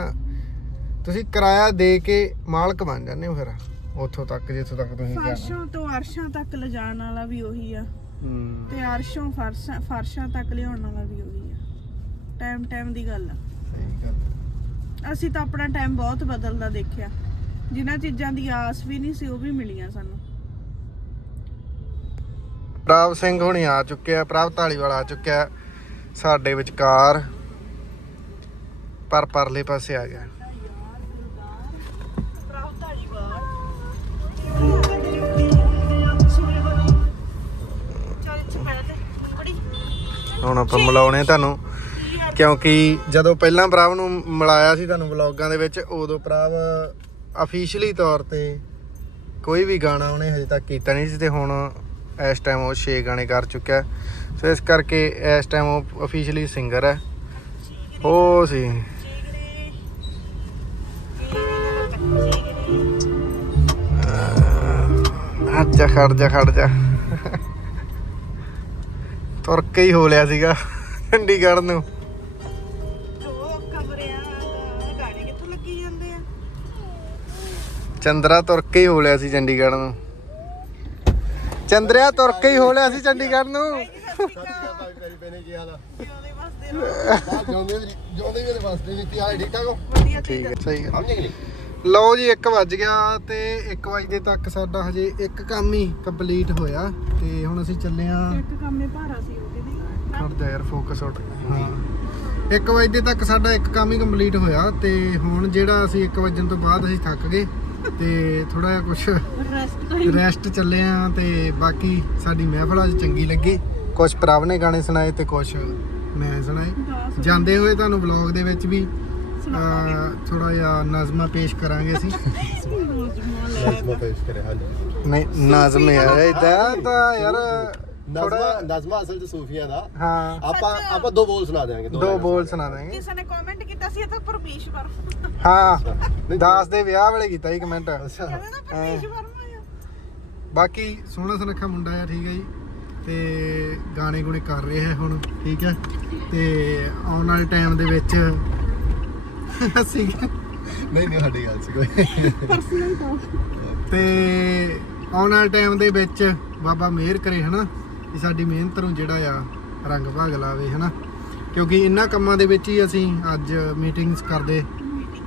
ਤੁਸੀਂ ਕਿਰਾਇਆ ਦੇ ਕੇ ਮਾਲਕ ਬਣ ਜਾਂਦੇ ਹੋ ਫਿਰ। ਉੱਥੋਂ ਤੱਕ ਜਿੱਥੋਂ ਤੱਕ ਤੁਸੀਂ ਜਾਣਾ। ਫਰਸ਼ਾਂ ਤੋਂ ਅਰਸ਼ਾਂ ਤੱਕ ਲਿਜਾਣ ਵਾਲਾ ਵੀ ਉਹੀ ਆ। ਹੂੰ। ਤੇ ਅਰਸ਼ੋਂ ਫਰਸ਼ਾਂ ਫਰਸ਼ਾਂ ਤੱਕ ਲਿਆਉਣ ਵਾਲਾ ਵੀ ਉਹੀ ਆ। ਟਾਈਮ ਟਾਈਮ ਦੀ ਗੱਲ ਆ। ਸਹੀ ਗੱਲ ਅਸੀਂ ਤਾਂ ਆਪਣਾ ਟਾਈਮ ਬਹੁਤ ਬਦਲਦਾ ਦੇਖਿਆ। ਜਿਨ੍ਹਾਂ ਚੀਜ਼ਾਂ ਦੀ ਆਸ ਵੀ ਨਹੀਂ ਸੀ ਉਹ ਵੀ ਮਿਲੀਆਂ ਸਾਨੂੰ। ਪ੍ਰਭ ਸਿੰਘ ਹੁਣੀ ਆ ਚੁੱਕਿਆ ਪ੍ਰਭ ਢਾਲੀਵਾਲ ਆ ਚੁੱਕਿਆ। ਸਾਡੇ ਵਿਚਕਾਰ ਪਰ ਪਰਲੇ ਪਾਸੇ ਆ ਗਿਆ। ਹੁਣ ਆਪਾਂ ਮਿਲਾਉਣੇ ਤੁਹਾਨੂੰ। ਕਿਉਂਕਿ ਜਦੋਂ ਪਹਿਲਾਂ ਪ੍ਰਭ ਨੂੰ ਮਿਲਾਇਆ ਸੀ ਤੁਹਾਨੂੰ ਵਲੌਗਾਂ ਦੇ ਵਿੱਚ, ਉਦੋਂ ਪ੍ਰਭ ਅਫੀਸ਼ੀਅਲੀ ਤੌਰ ਤੇ ਕੋਈ ਵੀ ਗਾਣਾ ਉਹਨੇ ਹਜੇ ਤੱਕ ਕੀਤਾ ਨਹੀਂ ਸੀ ਤੇ ਹੁਣ ਇਸ ਟਾਈਮ ਉਹ 6 ਗਾਣੇ ਕਰ ਚੁੱਕਿਆ। ਸੋ ਇਸ ਕਰਕੇ ਇਸ ਟਾਈਮ ਉਹ ਅਫੀਸ਼ੀਅਲੀ ਸਿੰਗਰ ਹੈ। ਉਹ ਸੀ ਅੱਛਾ ਖੜ ਜਾ ਖੜ ਜਾ। ਤੁਰ ਕੇ ਹੀ ਹੋ ਲਿਆ ਸੀਗਾ ਚੰਡੀਗੜ੍ਹ ਨੂੰ। ਆ? ਚੰਦਰਾ ਤੁਰ ਕੇ ਹੀ ਹੋ ਲਿਆ ਸੀ ਚੰਡੀਗੜ੍ਹ ਨੂੰ। ਚੰਦਰਿਆ ਤੁਰ ਕੇ ਹੀ ਹੋ ਲਿਆ ਸੀ ਚੰਡੀਗੜ੍ਹ ਨੂੰ। ਜਿਉਂਦੇ ਵਸਦੇ ਰਹੋ। ਵਧੀਆ ਠੀਕ ਚਾਹੀਦਾ ਹੈ ਸਹੀ ਹੈ। ਲਓ ਜੀ 1 ਵੱਜ ਗਿਆ ਤੇ 1 ਵਜੇ ਤੱਕ ਸਾਡਾ ਹਜੇ ਇੱਕ ਕੰਮ ਹੀ ਕੰਪਲੀਟ ਹੋਇਆ ਤੇ ਹੁਣ ਅਸੀਂ ਚੱਲੇ ਆਂ ਇੱਕ ਕੰਮੇ ਭਾਰਾ ਸੀ ਉਹਦੇ ਦੀ ਖੜ ਜਾ ਯਾਰ ਫੋਕਸ ਆਊਟ ਹਾਂ। 1 ਵਜੇ ਤੱਕ ਸਾਡਾ ਇੱਕ ਕੰਮ ਹੀ ਕੰਪਲੀਟ ਹੋਇਆ ਤੇ ਹੁਣ ਜਿਹੜਾ ਅਸੀਂ 1 ਵਜਣ ਤੋਂ ਬਾਅਦ ਅਸੀਂ ਥੱਕ ਗਏ ਤੇ ਥੋੜਾ ਜਿਹਾ ਕੁਝ ਰੈਸਟ ਰੈਸਟ ਚੱਲੇ ਆ ਤੇ ਬਾਕੀ ਸਾਡੀ ਮਹਿਫਲ ਅੱਜ ਚੰਗੀ ਲੱਗੀ। ਕੁਝ ਪ੍ਰਭ ਨੇ ਗਾਣੇ ਸੁਣਾਏ ਤੇ ਕੁਝ ਮੈਂ ਸੁਣਾਏ। ਜਾਂਦੇ ਹੋਏ ਤੁਹਾਨੂੰ ਵਲੌਗ ਦੇ ਵਿੱਚ ਵੀ ਥੋੜਾ ਜਿਹਾ ਨਜ਼ਮਾ ਪੇਸ਼ ਕਰਾਂਗੇ ਅਸੀਂ। ਨਹੀਂ ਨਜ਼ਮ ਯਾਰ ਇਦਾਂ ਤਾਂ ਯਾਰ ਨਜ਼ਮਾ ਥੋੜਾ ਨਜ਼ਮਾ ਅਸਲ ਚ ਸੂਫੀਆਂ ਦਾ। ਹਾਂ। ਆਪਾਂ ਆਪਾਂ ਦੋ ਬੋਲ ਸੁਣਾ ਦੇਵਾਂਗੇ ਦੋ lines। ਬੋਲ ਸੁਣਾ ਦਾਂਗੇ ਕਿਸੇ ਨੇ ਕਮੈਂਟ ਕੀਤਾ ਸੀ ਇਹ ਤਾਂ ਪਰਮੇਸ਼ਵਰ ਹਾਂ ਨਹੀਂ, ਦਾਸ ਦੇ ਵਿਆਹ ਵੇਲੇ ਕੀਤਾ ਸੀ ਕਮੈਂਟ ਅੱਛਾ। ਕਹਿੰਦੇ ਨਾ ਪਰਮੇਸ਼ਵਰ ਆਇਆ ਬਾਕੀ ਸੋਹਣਾ ਸੁਨੱਖਾ ਮੁੰਡਾ ਆ ਠੀਕ ਹੈ ਜੀ। ਤੇ ਗਾਣੇ ਗੁਣੇ ਕਰ ਰਿਹਾ ਹੈ ਹੁਣ ਠੀਕ ਹੈ ਤੇ ਆਉਣ ਵਾਲੇ ਟਾਈਮ ਦੇ ਵਿੱਚ ਅਸੀਂ ਨਹੀਂ ਨਹੀਂ ਸਾਡੀ ਗੱਲ ਸੀ ਕੋਈ ਪਰਸਨਲ ਟਾਕ ਤੇ ਆਉਣ ਵਾਲੇ ਟਾਈਮ ਦੇ ਵਿੱਚ ਬਾਬਾ ਮਿਹਰ ਕਰੇ ਹਨਾ? ਕਿ ਸਾਡੀ ਮਿਹਨਤ ਨੂੰ ਜਿਹੜਾ ਆ ਰੰਗ ਭਾਗ ਲਾਵੇ ਹਨਾ? ਕਿਉਂਕਿ ਇਹਨਾਂ ਕੰਮਾਂ ਦੇ ਵਿੱਚ ਹੀ ਅਸੀਂ ਅੱਜ ਮੀਟਿੰਗਸ ਕਰਦੇ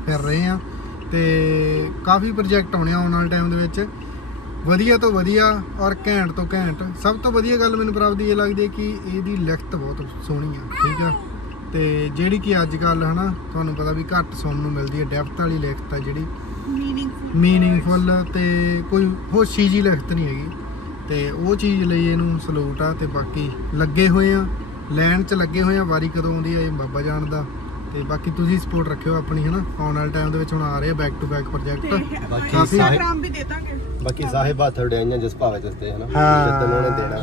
ਫਿਰ ਰਹੇ ਆ ਤੇ ਕਾਫੀ ਪ੍ਰੋਜੈਕਟ ਆਉਣੇ ਆਉਣ ਵਾਲੇ ਟਾਈਮ ਦੇ ਵਿੱਚ। ਵਧੀਆ ਤੋਂ ਵਧੀਆ ਔਰ ਘੈਂਟ ਤੋਂ ਘੈਂਟ। ਸਭ ਤੋਂ ਵਧੀਆ ਗੱਲ ਮੈਨੂੰ ਪ੍ਰਾਪਤੀ ਇਹ ਲੱਗਦੀ ਹੈ ਕਿ ਇਹਦੀ ਲਿਖਤ ਬਹੁਤ ਸੋਹਣੀ ਆ ਠੀਕ ਆ? ਤੇ ਜਿਹੜੀ ਕਿ ਅੱਜ ਕੱਲ ਹਨਾ ਤੁਹਾਨੂੰ ਪਤਾ ਵੀ ਘੱਟ ਸੁਣਨ ਨੂੰ ਮਿਲਦੀ ਹੈ ਡੈਪਥ ਵਾਲੀ ਲਿਖਤ ਆ ਜਿਹੜੀ। ਮੀਨਿੰਗਫੁਲ ਮੀਨਿੰਗਫੁਲ ਤੇ ਕੋਈ ਹੋਸ਼ੀ ਜੀ ਲਿਖਤ ਨਹੀਂ ਹੈਗੀ। ਤੇ ਉਹ ਚੀਜ਼ ਲਈ ਇਹਨੂੰ ਸਲੂਟ ਆ ਤੇ ਬਾਕੀ ਲੱਗੇ ਹੋਏ ਆ ਲਾਈਨ 'ਚ ਲੱਗੇ ਹੋਏ ਆ ਵਾਰੀ ਕਦੋਂ ਆਉਂਦੀ ਆ ਇਹ ਬਾਬਾ ਜਾਣਦਾ ਤੇ ਬਾਕੀ ਤੁਸੀਂ ਸਪੋਰਟ ਰੱਖਿਓ ਆਪਣੀ ਹਨਾ ਆਉਣ ਵਾਲੇ ਟਾਈਮ ਦੇ ਵਿੱਚ ਹੁਣ ਆ ਰਹੇ ਆ ਬੈਕ ਟੂ ਬੈਕ ਪ੍ਰੋਜੈਕਟ ਬਾਕੀ ਇੰਸਟਾਗ੍ਰਾਮ ਵੀ ਦੇ ਦਾਂਗੇ। ਬਾਕੀ ਸਾਹਿਬ ਹੱਥ ਉਡਿਆਈਆਂ ਜਿਸ ਭਾਵੇਂ ਚਸਤੇ ਹਨਾ ਹਾਂ। ਜਿੱਦਣ ਉਹਨੇ ਦੇਣਾ।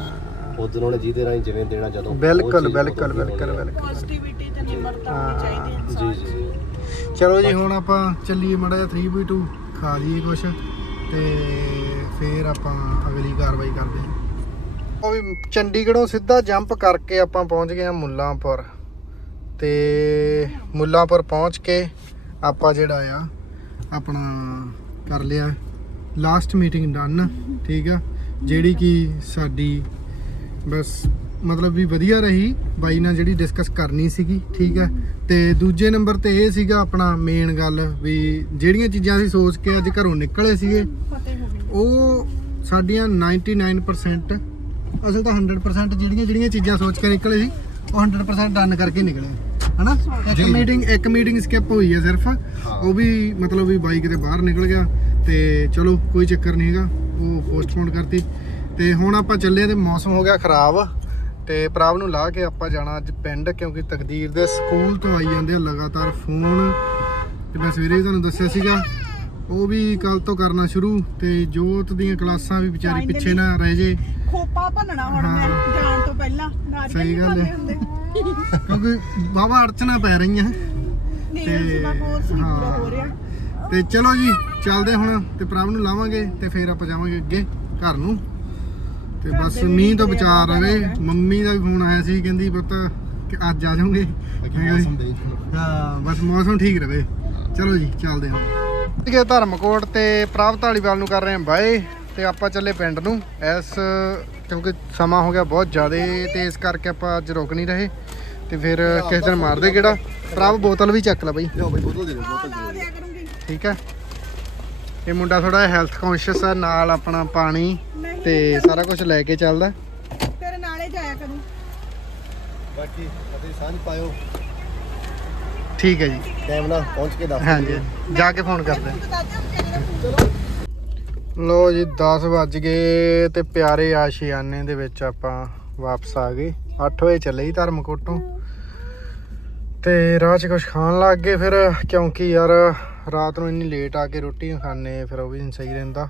ਉਦੋਂ ਉਹਨੇ ਜਿਹਦੇ ਰਾਹੀਂ ਜਿਵੇਂ ਦੇਣਾ ਜਦੋਂ ਉਹ ਬਿਲਕੁਲ ਚੀਜ਼ ਬਿਲਕੁਲ ਉਦੋਂ ਬਿਲਕੁਲ ਆ। ਬਿਲਕੁਲ। ਪੋਜ਼ਿਟਿਵਿਟੀ ਤੇ ਨਿਮਰਤਾ ਹੋਣੀ ਚਾਹੀਦੀ ਹੈ ਇਨਸਾਨ ਜੀ ਜੀ। ਜੀ ਚਲੋ ਜੀ ਹੁਣ ਆਪਾਂ ਚੱਲੀਏ ਮੜਾ ਜਿਹਾ 3v2 ਖਾ ਲਈਏ ਕੁਛ ਤੇ ਫੇਰ ਆਪਾਂ ਅਗਲੀ ਕਾਰਵਾਈ ਕਰਦੇ ਹਾਂ। ਉਹ ਵੀ ਚੰਡੀਗੜ੍ਹੋਂ ਸਿੱਧਾ ਜੰਪ ਕਰਕੇ ਆਪਾਂ ਪਹੁੰਚ ਗਏ ਹਾਂ ਮੁੱਲਾਂਪੁਰ ਤੇ ਮੁੱਲਾਂਪੁਰ ਪਹੁੰਚ ਕੇ ਆਪਾਂ ਜਿਹੜਾ ਆ ਆਪਣਾ ਕਰ ਲਿਆ। ਲਾਸਟ ਮੀਟਿੰਗ ਡਨ ਠੀਕ ਆ? ਜਿਹੜੀ ਕਿ ਸਾਡੀ ਬਸ ਮਤਲਬ ਵੀ ਵਧੀਆ ਰਹੀ। ਬਾਈ ਨਾਲ ਜਿਹੜੀ ਡਿਸਕਸ ਕਰਨੀ ਸੀਗੀ ਠੀਕ ਹੈ। ਤੇ ਦੂਜੇ ਨੰਬਰ ਤੇ ਇਹ ਸੀਗਾ ਆਪਣਾ ਮੇਨ ਗੱਲ ਵੀ ਜਿਹੜੀਆਂ ਚੀਜ਼ਾਂ ਅਸੀਂ ਸੋਚ ਕੇ ਅੱਜ ਘਰੋਂ ਨਿਕਲੇ ਸੀਗੇ ਉਹ ਸਾਡੀਆਂ 99% ਅਸਲ ਤਾਂ 100% ਜਿਹੜੀਆਂ ਜਿਹੜੀਆਂ ਚੀਜ਼ਾਂ ਸੋਚ ਕੇ ਨਿਕਲੇ ਸੀ ਉਹ 100% ਡਨ ਕਰਕੇ ਨਿਕਲੇ ਹਨਾ? ਇੱਕ ਮੀਟਿੰਗ ਇੱਕ ਮੀਟਿੰਗ ਸਕਿਪ ਹੋਈ ਹੈ ਸਿਰਫ। ਉਹ ਵੀ ਮਤਲਬ ਵੀ ਬਾਈ ਕਿਤੇ ਬਾਹਰ ਨਿਕਲ ਗਿਆ ਤੇ ਚਲੋ ਕੋਈ ਚੱਕਰ ਨਹੀਂ ਹੈਗਾ ਉਹ ਪੋਸਟਪੋਨ ਕਰਤੀ। ਤੇ ਹੁਣ ਆਪਾਂ ਚੱਲੇ ਤੇ ਮੌਸਮ ਹੋ ਗਿਆ ਖਰਾਬ ਤੇ ਪ੍ਰਾਪ ਨੂੰ ਲਾ ਕੇ ਆਪਾਂ ਜਾਣਾ ਅੱਜ ਪਿੰਡ ਕਿਉਂਕਿ ਤਕਦੀਰ ਦੇ ਸਕੂਲ ਤੋਂ ਆਈ ਜਾਂਦੇ ਆ ਲਗਾਤਾਰ ਫੋਨ। ਤੇ ਮੈਂ ਸਵੇਰੇ ਤੁਹਾਨੂੰ ਦੱਸਿਆ ਸੀਗਾ ਉਹ ਵੀ ਕੱਲ ਤੋਂ ਕਰਨਾ ਸ਼ੁਰੂ ਤੇ ਜੋਤ ਦੀਆਂ ਕਲਾਸਾਂ ਵੀ ਵਿਚਾਰੀ ਪਿੱਛੇ ਨਾ ਰਹਿ ਜੇ। ਖੋਪਾ ਭੰਨਣਾ ਹੁਣ ਮੈਂ ਜਾਣ ਤੋਂ ਪਹਿਲਾਂ ਨਾਰੀਅਲ ਸਹੀ ਗੱਲ ਹੈ। ਕਿਉਂਕਿ ਵਾਵਾ ਅੜਚਣਾ ਪੈ ਰਹੀਆਂ। ਪੂਰਾ ਹੋ ਰਿਹਾ। ਤੇ ਚਲੋ ਜੀ ਚੱਲਦੇ ਹੁਣ ਤੇ ਪ੍ਰਭ ਨੂੰ ਲਾਵਾਂਗੇ ਤੇ ਫਿਰ ਆਪਾਂ ਜਾਵਾਂਗੇ ਅੱਗੇ ਘਰ ਨੂੰ। ਤੇ ਬਸ ਮੀਂਹ ਤੋਂ ਬਚਾ ਆ, ਰਵੇ ਮੰਮੀ ਦਾ ਵੀ ਫੋਨ ਆਇਆ ਸੀ ਕਹਿੰਦੀ ਪੁੱਤ ਕਿ ਅੱਜ ਆ ਜਾਓਗੇ? ਹਾਂ ਬਸ ਮੌਸਮ ਠੀਕ ਰਵੇ। ਚਲੋ ਜੀ ਚੱਲਦੇ ਹਾਂ। ਠੀਕ ਧਰਮਕੋਟ ਤੇ ਪ੍ਰਭ ਢਾਲੀਵਾਲ ਨੂੰ ਕਰ ਰਹੇ ਹਾਂ ਬਾਏ ਤੇ ਆਪਾਂ ਚੱਲੇ ਪਿੰਡ ਨੂੰ। ਇਸ ਕਿਉਂਕਿ ਸਮਾਂ ਹੋ ਗਿਆ ਬਹੁਤ ਜ਼ਿਆਦਾ ਤੇ ਇਸ ਕਰਕੇ ਆਪਾਂ ਅੱਜ ਰੁਕ ਨਹੀਂ ਰਹੇ। ਤੇ ਫਿਰ ਕਿਸੇ ਦਿਨ ਮਾਰਦੇ ਕਿਹੜਾ? ਪ੍ਰਭ ਬੋਤਲ ਵੀ ਚੱਕ ਲੈ ਬਈ। ਲਿਓ ਬਈ ਬੋਤਲ ਦੇ ਦਿਓ ਬੋਤਲ ਲਾ ਦਿਆ ਕਰੂੰਗੀ ਠੀਕ ਹੈ। ਇਹ ਮੁੰਡਾ ਥੋੜਾ ਹੈਲਥ ਕੌਨਸ਼ੀਅਸ ਆ ਨਾਲ ਆਪਣਾ ਪਾਣੀ। ਨਹੀਂ ਤੇ ਸਾਰਾ ਕੁਝ ਲੈ ਕੇ ਚੱਲਦਾ। ਤੇਰੇ ਨਾਲੇ ਜਾਇਆ ਕਰੂੰ। ਬਾਕੀ ਅਤੇ ਸਾਂਝ ਪਾਇਓ। ਠੀਕ ਹੈ ਜੀ। ਟਾਈਮ ਨਾਲ ਪਹੁੰਚ ਕੇ ਦੱਸ ਹਾਂਜੀ। ਜਾ ਕੇ ਫੋਨ ਕਰਦੇ ਹਾਂ। ਲੋ ਜੀ 10 ਵੱਜ ਗਏ ਤੇ ਪਿਆਰੇ ਆਸ਼ੀਆਨੇ ਦੇ ਵਿੱਚ ਆਪਾਂ ਵਾਪਸ ਆ ਗਏ। 8 ਵਜੇ ਚੱਲੇ ਸੀ ਧਰਮਕੋਟ। ਤੋਂ ਤੇ ਰਾਹ 'ਚ ਕੁਝ ਖਾਣ ਲੱਗ ਗਏ ਫਿਰ ਕਿਉਂਕਿ ਯਾਰ ਰਾਤ ਨੂੰ ਇੰਨੀ ਲੇਟ ਆ ਕੇ ਰੋਟੀ ਖਾਣੇ ਫਿਰ ਉਹ ਵੀ ਨਹੀਂ ਸਹੀ ਰਹਿੰਦਾ।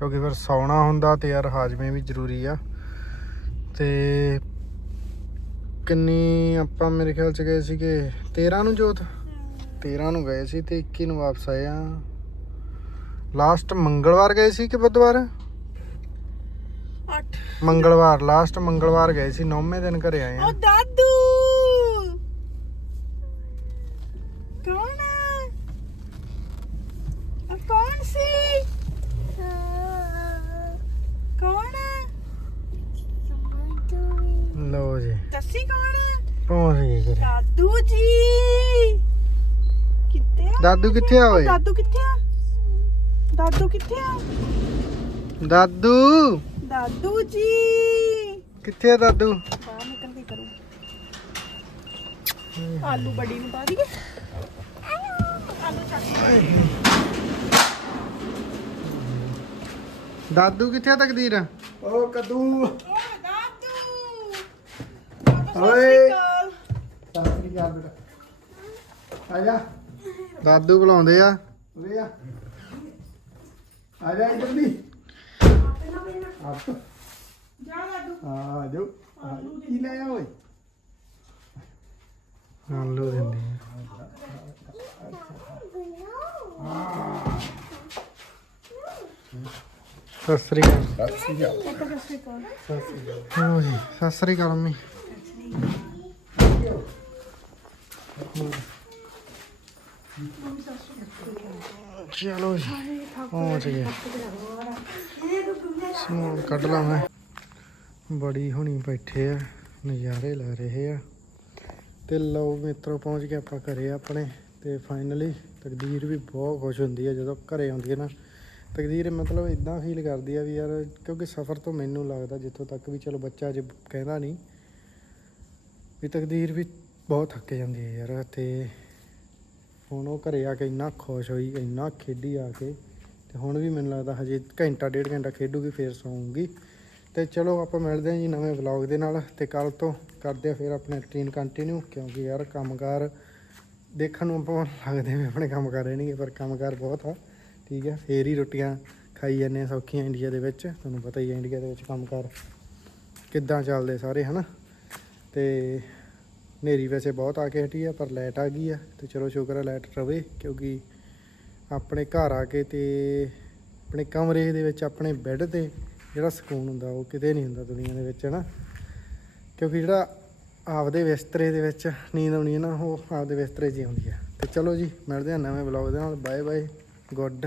ਕਿਉਂਕਿ ਫਿਰ ਸੌਣਾ ਹੁੰਦਾ ਤੇ ਯਾਰ ਹਾਜ਼ਮੇ ਵੀ ਜ਼ਰੂਰੀ ਆ। ਤੇ ਕਿੰਨੀ ਆਪਾਂ ਮੇਰੇ ਖਿਆਲ 'ਚ ਗਏ ਸੀਗੇ 13 ਨੂੰ ਜੋਤ? 13 ਨੂੰ ਗਏ ਸੀ ਤੇ 21 ਨੂੰ ਵਾਪਸ ਆਏ ਆ। ਲਾਸਟ ਮੰਗਲਵਾਰ ਗਏ ਸੀ ਕਿ ਬੁੱਧਵਾਰ? 8 ਮੰਗਲਵਾਰ ਲਾਸਟ ਮੰਗਲਵਾਰ ਗਏ ਸੀ 9ਵੇਂ ਦਿਨ ਘਰੇ ਆਏ ਆ। ਉਹ ਦਾਦੂ ਕੌਣ ਹੈ ਉਹ ਕੌਣ ਸੀ ਕੌਣ ਹੈ ਲਓ ਜੀ ਦੱਸੀ ਕੌਣ ਹੈ ਪਹੁੰਚ ਗਏ ਘਰੇ ਦਾਦੂ ਜੀ ਕਿੱਥੇ ਆ ਦਾਦੂ ਕਿੱਥੇ ਆ ਓਏ? ਦਾਦੂ ਕਿੱਥੇ ਆ? ਦਾਦੂ ਕਿੱਥੇ ਆ? ਦਾਦੂ? ਦਾਦੂ ਜੀ। ਕਿੱਥੇ ਆ ਦਾਦੂ? ਬਾਹਰ ਨਿਕਲ ਕੇ ਕਰੂ। ਆਲੂ ਬੜੀ ਨੂੰ ਪਾ ਦਈਏ। ਆਲੂ ਚੱਕ ਦਾਦੂ ਕਿੱਥੇ ਆ ਤਕਦੀਰ? ਓ ਕਦੂ। ਓਏ ਦਾਦੂ। ਓਏ। ਕਾਲ ਸਾਸਰੀ ਕਾਲ ਬੇਟਾ। ਆ ਜਾ। ਦਾਦੂ ਬੁਲਾਉਂਦੇ ਆ। ਉਰੇ ਆ। ਆ ਜਾ ਇੱਧਰ ਦੀ ਆਪ। ਜਾ ਦਾਦੂ ਆ ਜਾਓ। ਆ, ਕੀ ਲੈ ਆ ਓਏ? ਆਲੂ ਦਿੰਦੇ ਆ। ਸਤਿ ਸ੍ਰੀ ਅਕਾਲ। ਹੋ ਜੀ ਸਤਿ ਸ੍ਰੀ ਅਕਾਲ ਮੰਮੀ। ਚਲੋ ਜੀ ਪਹੁੰਚ ਗਏ ਸਮਾਨ ਕੱਢ ਲਾ ਮੈਂ। ਬੜੀ ਹੁਣੀ ਬੈਠੇ ਆ ਨਜ਼ਾਰੇ ਲੈ ਰਹੇ ਆ। ਤੇ ਲਓ ਮਿੱਤਰੋ ਪਹੁੰਚ ਗਏ ਆਪਾਂ ਘਰੇ ਆਪਣੇ। ਤੇ ਫਾਈਨਲੀ ਤਕਦੀਰ ਵੀ ਬਹੁਤ ਖੁਸ਼ ਹੁੰਦੀ ਹੈ ਜਦੋਂ ਘਰੇ ਆਉਂਦੀ ਹੈ ਨਾ। ਤਕਦੀਰ ਮਤਲਬ ਇਦਾਂ ਫੀਲ ਕਰਦੀ ਆ ਵੀ ਯਾਰ ਕਿਉਂਕਿ ਸਫ਼ਰ ਤੋਂ ਮੈਨੂੰ ਲੱਗਦਾ ਜਿੱਥੋਂ ਤੱਕ ਵੀ ਚਲੋ ਬੱਚਾ ਅਜੇ ਕਹਿੰਦਾ ਨਹੀਂ ਵੀ ਤਕਦੀਰ ਵੀ ਬਹੁਤ ਥੱਕ ਜਾਂਦੀ ਹੈ ਯਾਰ। ਤੇ ਹੁਣ ਉਹ ਘਰੇ ਆ ਕੇ ਇੰਨਾ ਖੁਸ਼ ਹੋਈ, ਇੰਨਾ ਖੇਡੀ ਆ ਕੇ, ਤੇ ਹੁਣ ਵੀ ਮੈਨੂੰ ਲੱਗਦਾ ਹਜੇ ਘੰਟਾ, ਡੇਢ ਘੰਟਾ ਖੇਡੂਗੀ, ਫੇਰ ਸੌਂਗੀ ਤੇ ਚਲੋ ਆਪਾਂ ਮਿਲਦੇ ਹਾਂ ਜੀ ਨਵੇਂ ਵਲੌਗ ਦੇ ਨਾਲ, ਤੇ ਕੱਲ ਤੋਂ ਕਰਦੇ ਆ ਫਿਰ ਆਪਣੇ ਰੁਟੀਨ ਕੰਟੀਨਿਊ ਕਿਉਂਕਿ ਯਾਰ ਕੰਮਕਾਰ ਦੇਖਣ ਨੂੰ ਆਪਾਂ ਲੱਗਦੇ ਵੀ ਆਪਣੇ ਕੰਮ ਕਰ ਰਹੇ ਨੇਗੇ ਪਰ ਕੰਮਕਾਰ ਬਹੁਤ ਆ, ਠੀਕ ਹੈ ਫੇਰ ਹੀ ਰੋਟੀਆਂ ਖਾਈ ਜਾਂਦੇ ਆ ਸੌਖੀਆਂ ਇੰਡੀਆ ਦੇ ਵਿੱਚ, ਤੁਹਾਨੂੰ ਪਤਾ ਹੀ ਹੈ ਇੰਡੀਆ ਦੇ ਵਿੱਚ ਕੰਮਕਾਰ ਕਿੱਦਾਂ ਚੱਲਦੇ ਸਾਰੇ, ਹਨਾ? ਤੇ ਹਨੇਰੀ ਵੈਸੇ ਬਹੁਤ ਆ ਕੇ ਹਟੀ ਆ, ਪਰ ਲਾਈਟ ਆ ਗਈ ਆ ਤੇ ਚਲੋ ਸ਼ੁਕਰ ਹੈ ਲਾਈਟ ਰਵੇ, ਕਿਉਂਕਿ ਆਪਣੇ ਘਰ ਆ ਕੇ ਤੇ ਆਪਣੇ ਕਮਰੇ ਦੇ ਵਿੱਚ ਆਪਣੇ ਬੈੱਡ ਤੇ ਜਿਹੜਾ ਸਕੂਨ ਹੁੰਦਾ, ਉਹ ਕਿਤੇ ਨਹੀਂ ਹੁੰਦਾ ਦੁਨੀਆ ਦੇ ਵਿੱਚ, ਹਨਾ? ਕਿਉਂਕਿ ਜਿਹੜਾ ਆਪਦੇ ਬਿਸਤਰੇ ਦੇ ਵਿੱਚ ਨੀਂਦ ਆਉਣੀ ਹੈ ਨਾ, ਉਹ ਆਪਦੇ ਬਿਸਤਰੇ 'ਚ ਹੀ ਆਉਂਦੀ ਆ। ਤੇ ਚਲੋ ਜੀ, ਮਿਲਦੇ ਹਾਂ ਨਵੇਂ ਵਲੌਗ ਦੇ ਨਾਲ ਬਾਏ ਬਾਏ ਗੁੱਡ